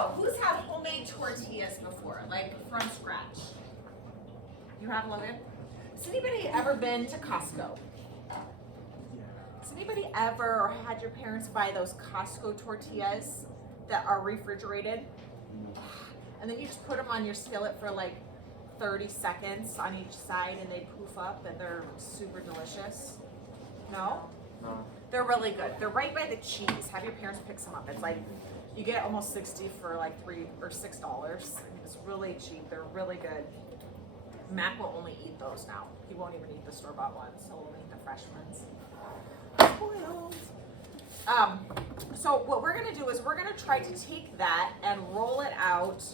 So, who's had homemade tortillas before, like from scratch? You have, Logan? Has anybody ever been to Costco? Has anybody ever had your parents buy those Costco tortillas that are refrigerated? And then you just put them on your skillet for like 30 seconds on each side and they poof up and they're super delicious? No? No. They're really good. They're right by the cheese. Have your parents pick some up. It's like, you get almost 60 for like $3 or $6. It's really cheap. They're really good. Mac will only eat those now. He won't even eat the store-bought ones. He'll only eat the fresh ones. Spoiled. So what we're gonna do is we're gonna try to take that and roll it out.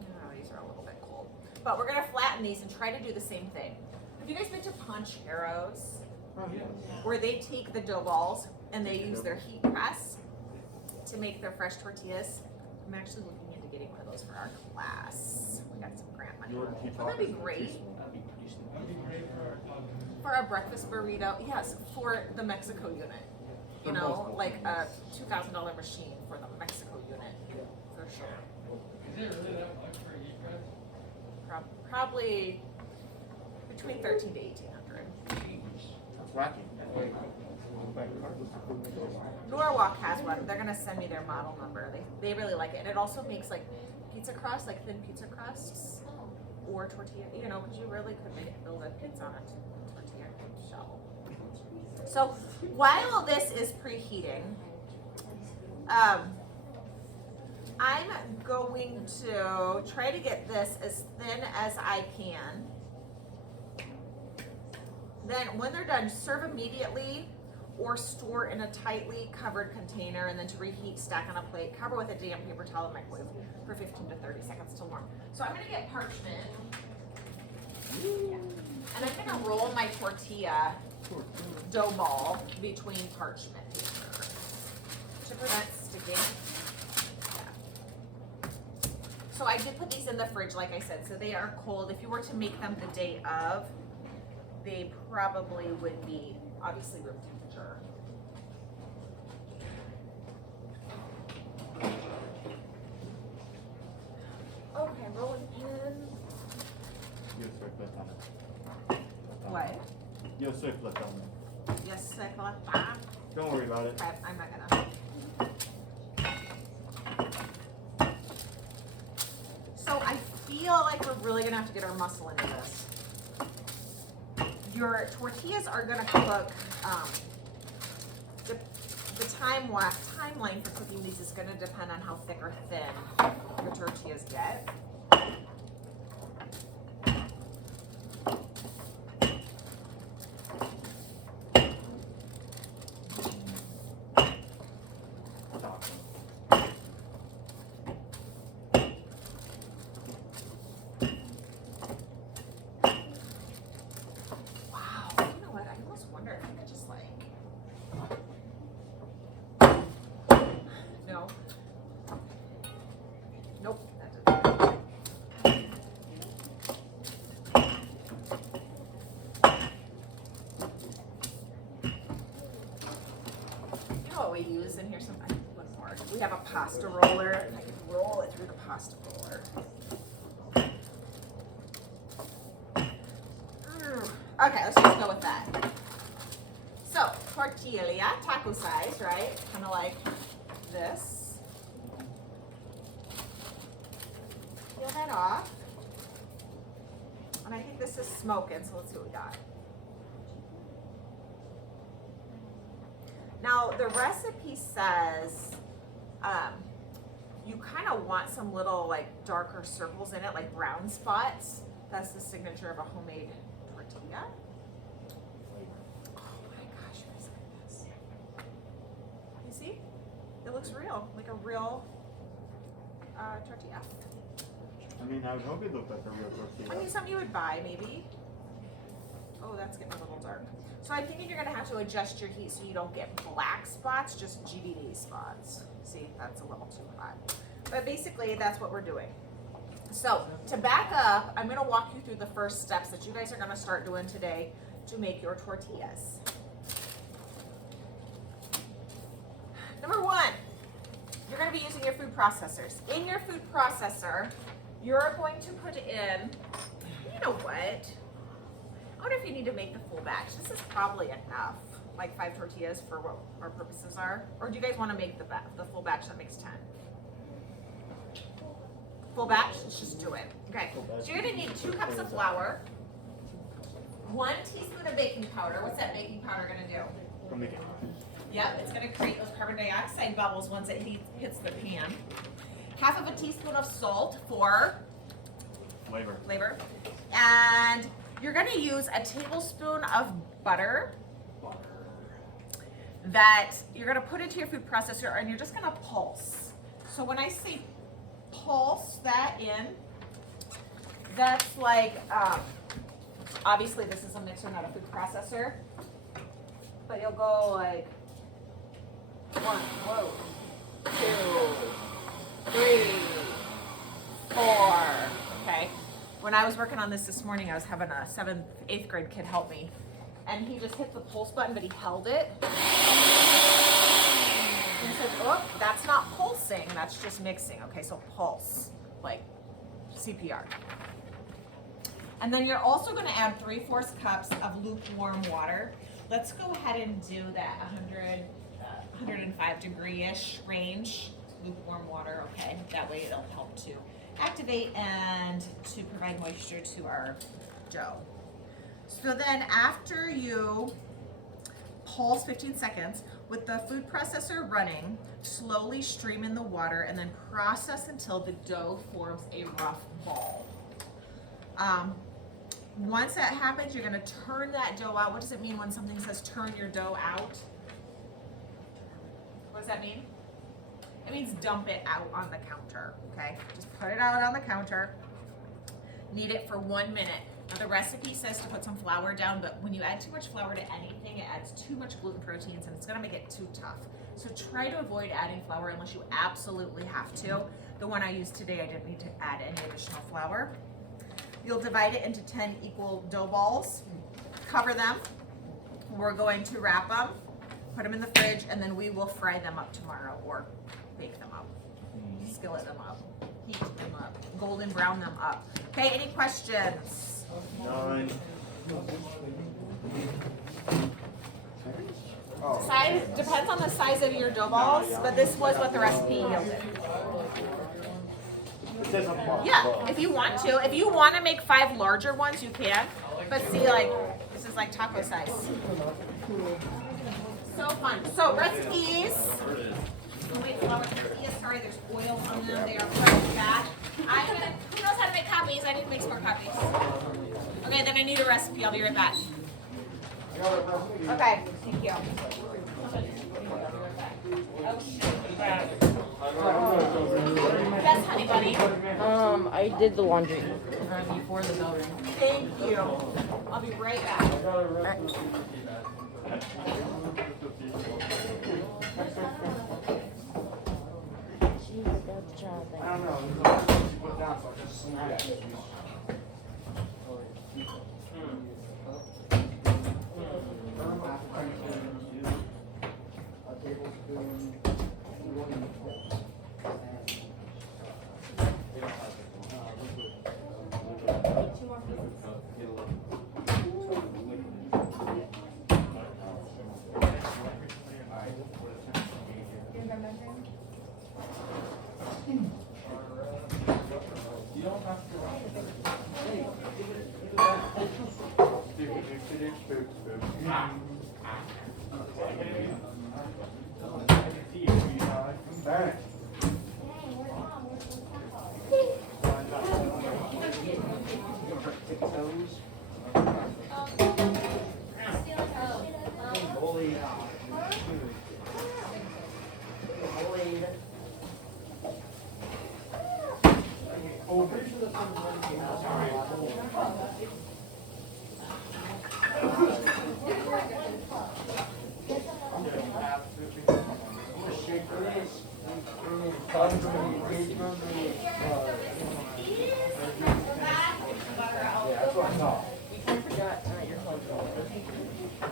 Oh, these are a little bit cold. But we're gonna flatten these and try to do the same thing. Have you guys been to Poncheros? Oh, yeah. Where they take the dough balls and they use their heat press to make their fresh tortillas. I'm actually looking into getting one of those for our class. We got some grant money. Wouldn't that be great? For our breakfast burrito, yes, for the Mexico unit. You know, like a $2,000 machine for the Mexico unit, for sure. Is it really that much for a heat press? Probably between 13 to 1,800. That's wacky. Norwalk has one. They're gonna send me their model number. They really like it. And it also makes like pizza crust, like thin pizza crusts, or tortilla. You know, because you really could build a pizza on a tortilla shell. So while this is preheating, I'm going to try to get this as thin as I can. Then when they're done, serve immediately or store in a tightly covered container, and then to reheat, stack on a plate, cover with a damp paper towel and microwave for 15 to 30 seconds till warm. So I'm gonna get parchment, and I'm gonna roll my tortilla dough ball between parchment paper to prevent sticking. Yeah. So I did put these in the fridge, like I said, so they are cold. If you were to make them the day of, they probably would be obviously room temperature. Okay, rolling pin. What? Yo soy platano. Yes, I thought that. Don't worry about it. Okay, I'm not gonna. So I feel like we're really gonna have to get our muscle into this. Your tortillas are gonna cook. The timeline for cooking these is gonna depend on how thick or thin your tortillas get. Use, and here's some, one more. We have a pasta roller, and I can roll it through the pasta roller. Okay, let's just go with that. So, tortilla, taco size, right? Kind of like this. Peel that off. And I think this is smoking, so let's see what we got. Now, the recipe says you kind of want some little like darker circles in it, like brown spots. That's the signature of a homemade tortilla. Oh my gosh, you guys, look at this. You see? It looks real, like a real tortilla. I mean, I would hope it looked like a real tortilla. I mean, something you would buy, maybe. Oh, that's getting a little dark. So I'm thinking you're gonna have to adjust your heat so you don't get black spots, just GBD spots. See, that's a little too hot. But basically, that's what we're doing. So to back up, I'm gonna walk you through the first steps that you guys are gonna start doing today to make your tortillas. Number one, you're gonna to be using your food processors. In your food processor, you're going to put in, you know what? I wonder if you need to make the full batch. This is probably enough, like 5 tortillas for what our purposes are. Or do you guys want to make the full batch that makes 10? Full batch? Let's just do it. Okay, so you're gonna need 2 cups of flour, 1 teaspoon of baking powder. What's that baking powder gonna do? Go make it. Yep, it's gonna create those carbon dioxide bubbles once it hits the pan. Half of a teaspoon of salt for flavor. And you're gonna use a tablespoon of butter that you're gonna put into your food processor, and you're just gonna pulse. So when I say pulse that in, that's like, obviously this is a mixer, not a food processor, but you'll go like 1, 2, 3, 4, okay? When I was working on this morning, I was having a 7th, 8th grade kid help me, and he just hit the pulse button, but he held it. And said, oh, that's not pulsing, that's just mixing. Okay, so pulse, like CPR. And then you're also gonna add 3/4 cups of lukewarm water. Let's go ahead and do that 105 degree-ish range, lukewarm water, okay? That way it'll help to activate and to provide moisture to our dough. So then after you pulse 15 seconds, with the food processor running, slowly stream in the water and then process until the dough forms a rough ball. Once that happens, you're gonna turn that dough out. What does it mean when something says turn your dough out? What does that mean? It means dump it out on the counter, okay? Just put it out on the counter. Knead it for 1 minute. Now the recipe says to put some flour down, but when you add too much flour to anything, it adds too much gluten proteins and it's gonna make it too tough. So try to avoid adding flour unless you absolutely have to. The one I used today, I didn't need to add any additional flour. You'll divide it into 10 equal dough balls, cover them. We're going to wrap them, put them in the fridge, and then we will fry them up tomorrow or bake them up, skillet them up, heat them up, golden brown them up. Okay, any questions? None. Size depends on the size of your dough balls, but this was what the recipe yielded. It says on the bottom. Yeah, if you want to. If you want to make 5 larger ones, you can. But see, like, this is like taco size. So fun. So recipes. Wait, flour tortillas. Sorry, there's oil on them. They are quite fat. Who knows how to make copies? I need to make some more copies. Okay, then I need a recipe. I'll be right back. Okay, thank you. Oh shit. Yes, honey bunny. I did the laundry before the bell rang. Thank you. I'll be right back. I don't know. Put down, so I'll just snap it. A tablespoon. Back.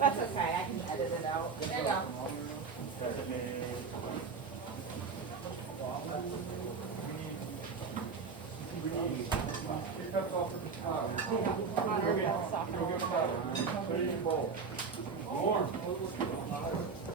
That's okay, I can edit it out. There you go. He cuts off the top. Go get a flour. Put it in your bowl. Warm.